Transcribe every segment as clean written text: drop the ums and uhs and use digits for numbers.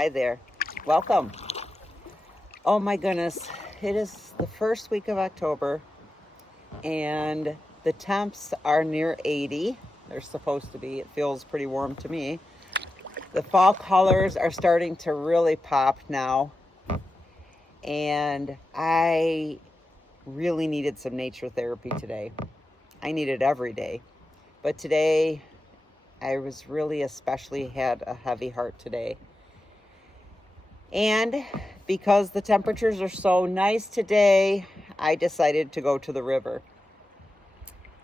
Hi there. Welcome. Oh my goodness. It is the first week of October and the temps are near 80. They're supposed to be. It feels pretty warm to me. The fall colors are starting to really pop now. And I really needed some nature therapy today. I need it every day. But today I was really especially had a heavy heart today. And because the temperatures are so nice today, I decided to go to the river.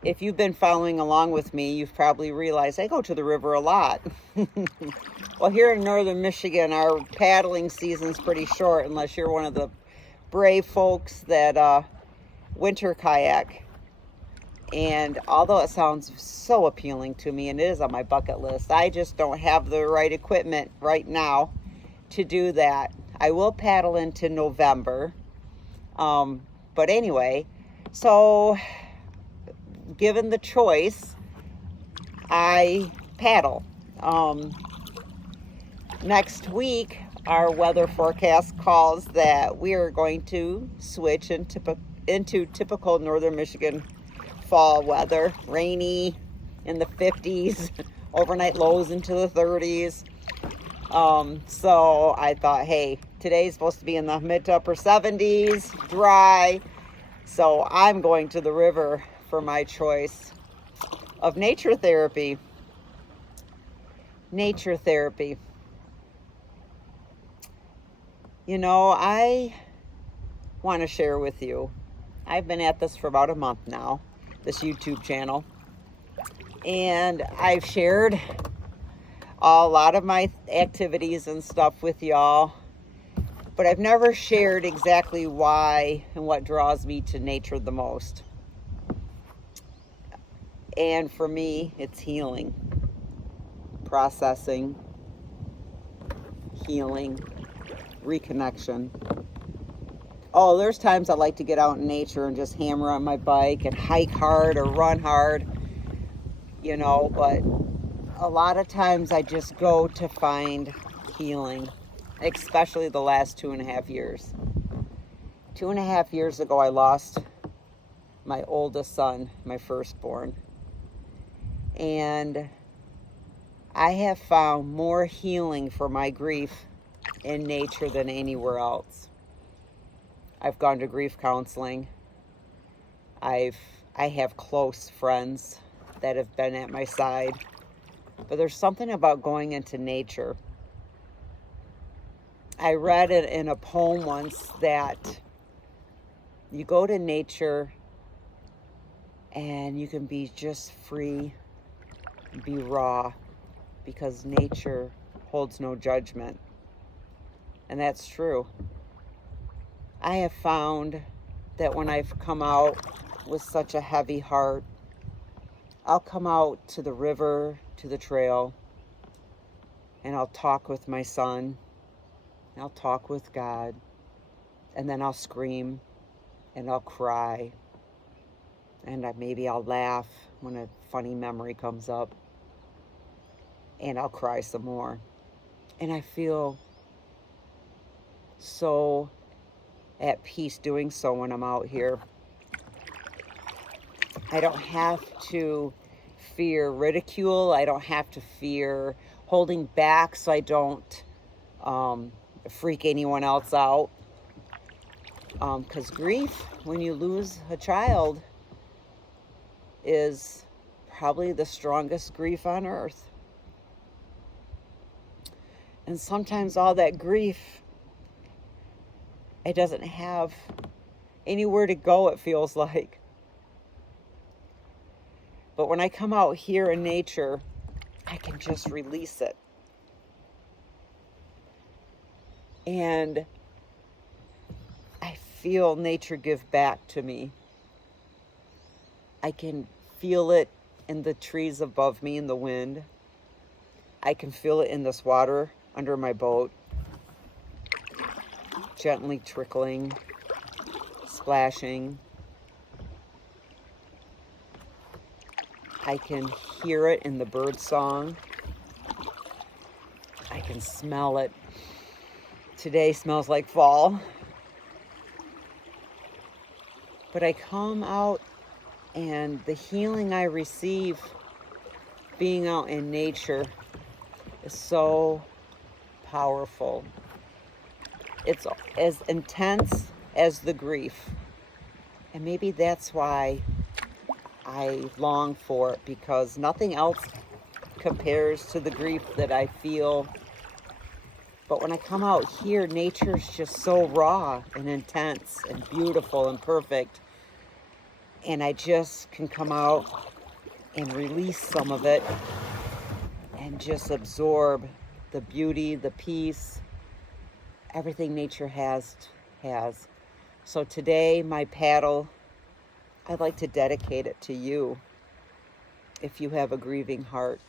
If you've been following along with me, you've probably realized I go to the river a lot. Well, here in northern Michigan, our paddling season's pretty short unless you're one of the brave folks that winter kayak. And although it sounds so appealing to me and it is on my bucket list, I just don't have the right equipment right now to do that. I will paddle into November. But anyway, so given the choice, I paddle. Next week, our weather forecast calls that we are going to switch into typical northern Michigan fall weather. Rainy, in the 50s, overnight lows into the 30s. So I thought, hey, today's supposed to be in the mid to upper 70s, dry. So I'm going to the river for my choice of nature therapy. Nature therapy. You know, I want to share with you. I've been at this for about a month now, this YouTube channel. And I've shared a lot of my activities and stuff with y'all. But I've never shared exactly why and what draws me to nature the most. And for me, it's healing, processing, healing, reconnection. Oh, there's times I like to get out in nature and just hammer on my bike and hike hard or run hard, you know, but a lot of times I just go to find healing, especially the last 2.5 years. 2.5 years ago, I lost my oldest son, my firstborn. And I have found more healing for my grief in nature than anywhere else. I've gone to grief counseling. I have close friends that have been at my side. But there's something about going into nature. I read it in a poem once that you go to nature and you can be just free, be raw, because nature holds no judgment. And that's true. I have found that when I've come out with such a heavy heart, I'll come out to the river, to the trail, and I'll talk with my son, I'll talk with God, and then I'll scream and I'll cry, and maybe I'll laugh when a funny memory comes up, and I'll cry some more. And I feel so at peace doing so when I'm out here. I don't have to fear ridicule. I don't have to fear holding back so I don't freak anyone else out. Because grief, when you lose a child, is probably the strongest grief on earth. And sometimes all that grief, it doesn't have anywhere to go, it feels like. But when I come out here in nature, I can just release it. And I feel nature give back to me. I can feel it in the trees above me in the wind. I can feel it in this water under my boat, gently trickling, splashing. I can hear it in the bird song. I can smell it. Today smells like fall. But I come out and the healing I receive being out in nature is so powerful. It's as intense as the grief. And maybe that's why I long for it, because nothing else compares to the grief that I feel. But when I come out here, nature's just so raw and intense and beautiful and perfect. And I just can come out and release some of it and just absorb the beauty, the peace, everything nature has. So today, my paddle, I'd like to dedicate it to you if you have a grieving heart.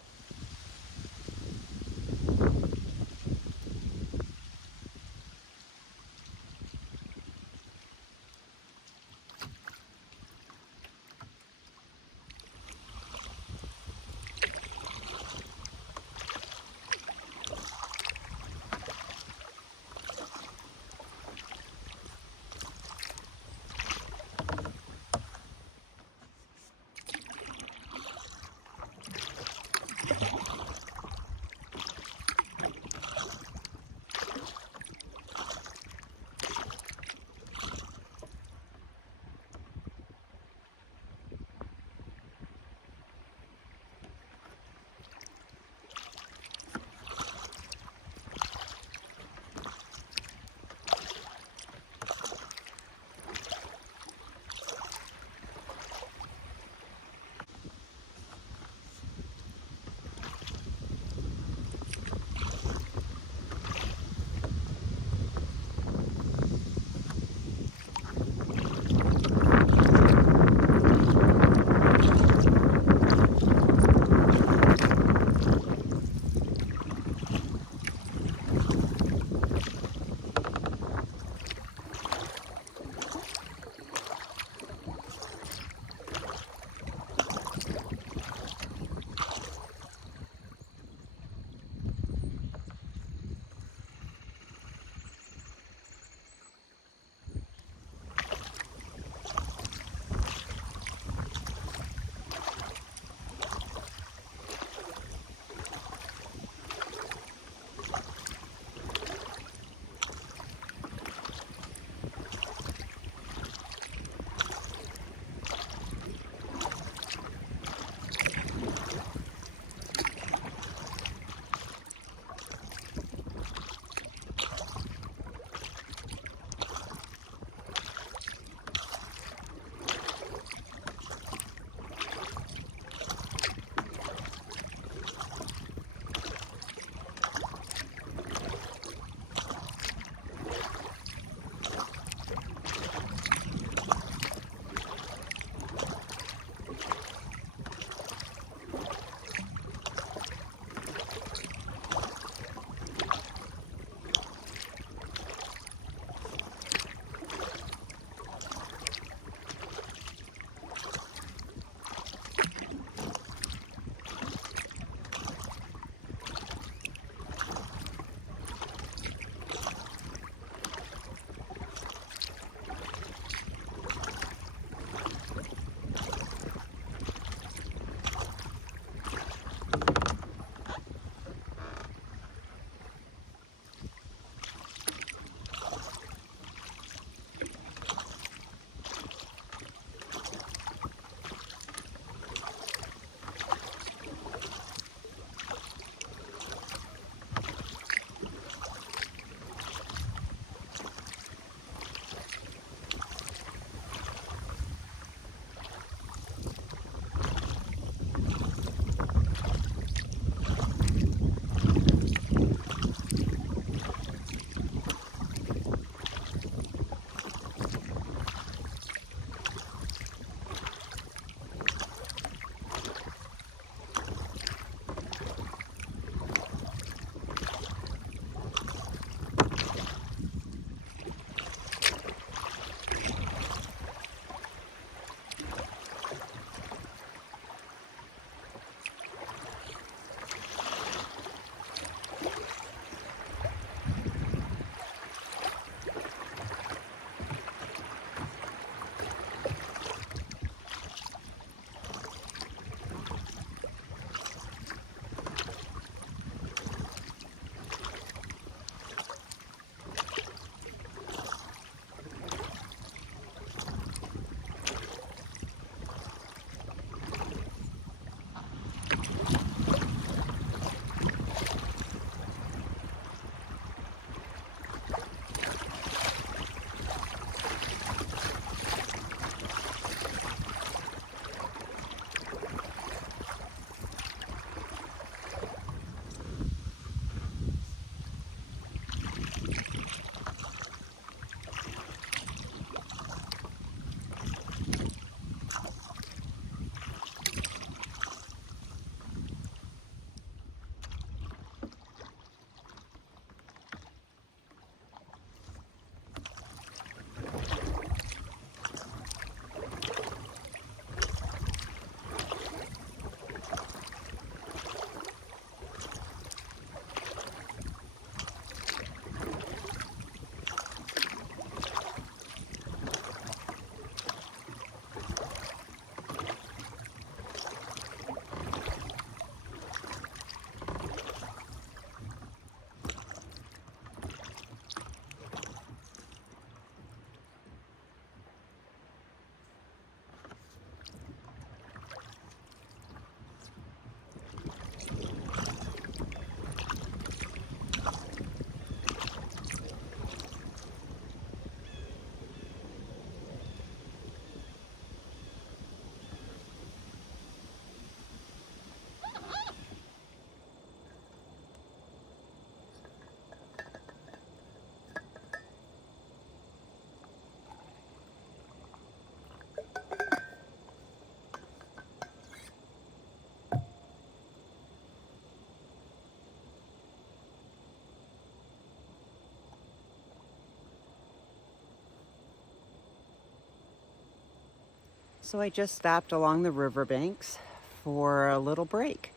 So I just stopped along the riverbanks for a little break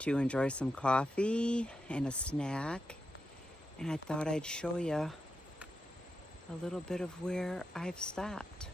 to enjoy some coffee and a snack. And I thought I'd show you a little bit of where I've stopped.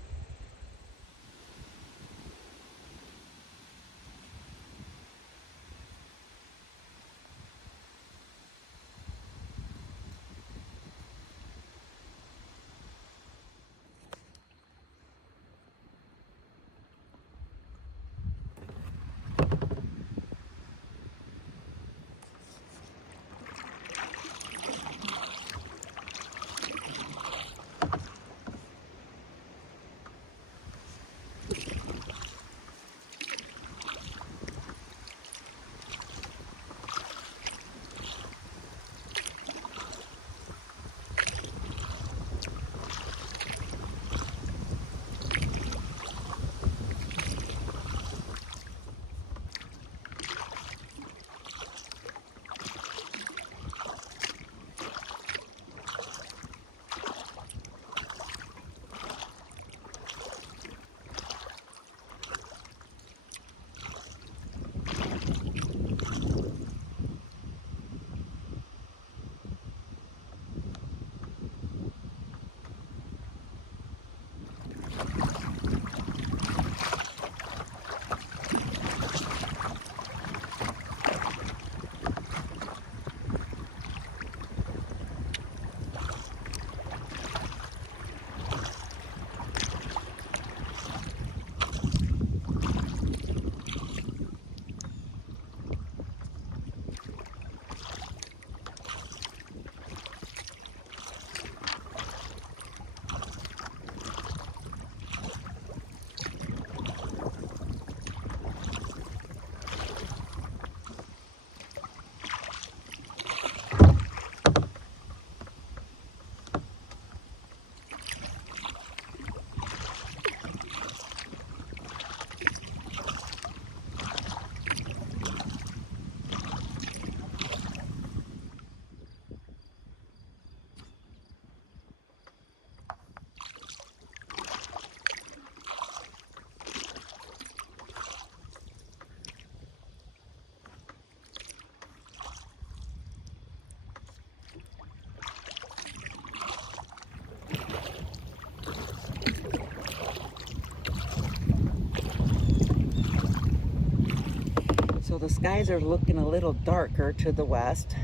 So the skies are looking a little darker to the west.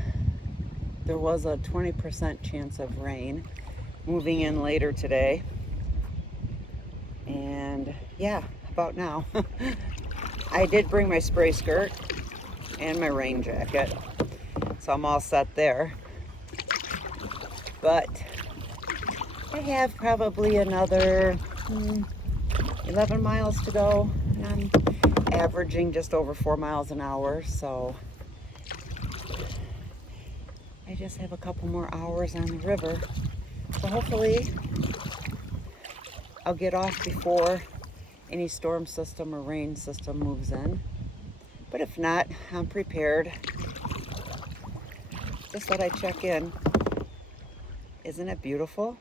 There was a 20% chance of rain moving in later today. And yeah, about now. I did bring my spray skirt and my rain jacket, so I'm all set there. But I have probably another 11 miles to go. I'm averaging just over 4 miles an hour, so I just have a couple more hours on the river. So hopefully I'll get off before any storm system or rain system moves in. But if not, I'm prepared. Just thought I'd check in. Isn't it beautiful?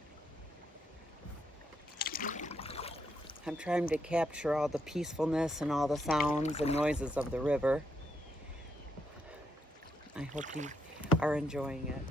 I'm trying to capture all the peacefulness and all the sounds and noises of the river. I hope you are enjoying it.